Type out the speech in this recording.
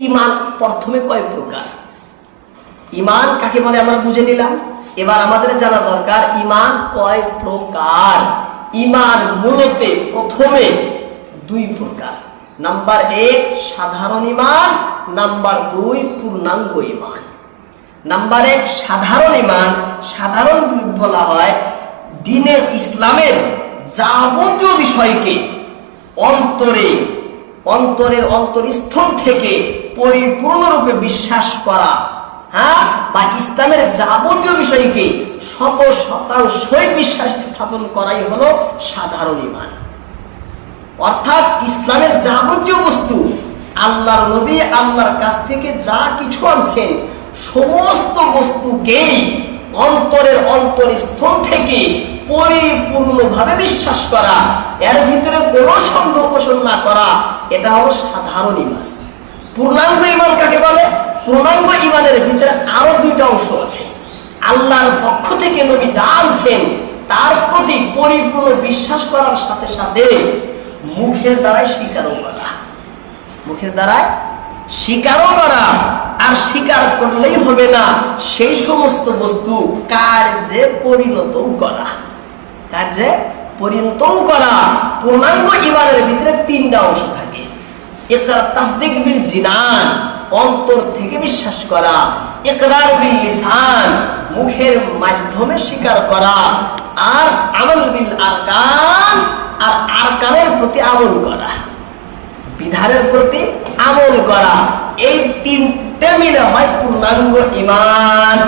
ইমান প্রথমে কয় প্রকার? ইমান কাকে বলে আমরা বুঝে নিলাম। এবার আমাদের জানা দরকার, ইমান কয় প্রকার? ইমান মূলত প্রথমে দুই প্রকার। নাম্বার এক, সাধারণ ইমান। নাম্বার দুই, পূর্ণাঙ্গ ইমান। নাম্বার এক, সাধারণ ইমান। সাধারণ বলা হয় দিনের ইসলামের যাবতীয় বিষয়কে অন্তরে অন্তরের অন্তরস্থল থেকে পরিপূর্ণরূপে বিশ্বাস করা। হ্যাঁ? বা ইসলামের যাবতীয় বিষয়কে শত শতাংশই বিশ্বাস স্থাপন করাই হলো সাধারণ ইমান। অর্থাৎ ইসলামের যাবতীয় বস্তু, আল্লাহর নবী, আল্লাহর কাছ থেকে যা কিছু আনছেন, সমস্ত বস্তুকেই অন্তরের অন্তরস্থল থেকে পরিপূর্ণভাবে বিশ্বাস করা, এর ভিতরে কোনো সন্দেহ পোষণ না করা, এটা হলো সাধারণ ইমান। পূর্ণাঙ্গ ইমান কাকে বলে? পূর্ণাঙ্গ ইমানের ভিতরে আরও দুইটা অংশ আছে। আল্লাহর পক্ষ থেকে নবী যা আনছেন, তার প্রতি পরিপূর্ণ বিশ্বাস করার সাথে সাথে মুখের দ্বারাই স্বীকারও করা। মুখের দ্বারাই স্বীকারও করা। আর স্বীকার করলেই হবে না। সেই সমস্ত বস্তু কার্যে পরিণতও করা। কার্যে পরিণতও করা। পূর্ণাঙ্গ ইমানের ভিতরে তিনটা অংশ থাকে। একরা তাসদিক বিল জিনান, অন্তর থেকে বিশ্বাস করা। একরার বিল লিসান, মুখের মাধ্যমে স্বীকার করা। আর আমল বিল আরকান, আর আরকানের প্রতি আমল করা। বিধানের প্রতি আমল করা। এই তিনটে মিলে হয় পূর্ণাঙ্গ ইমান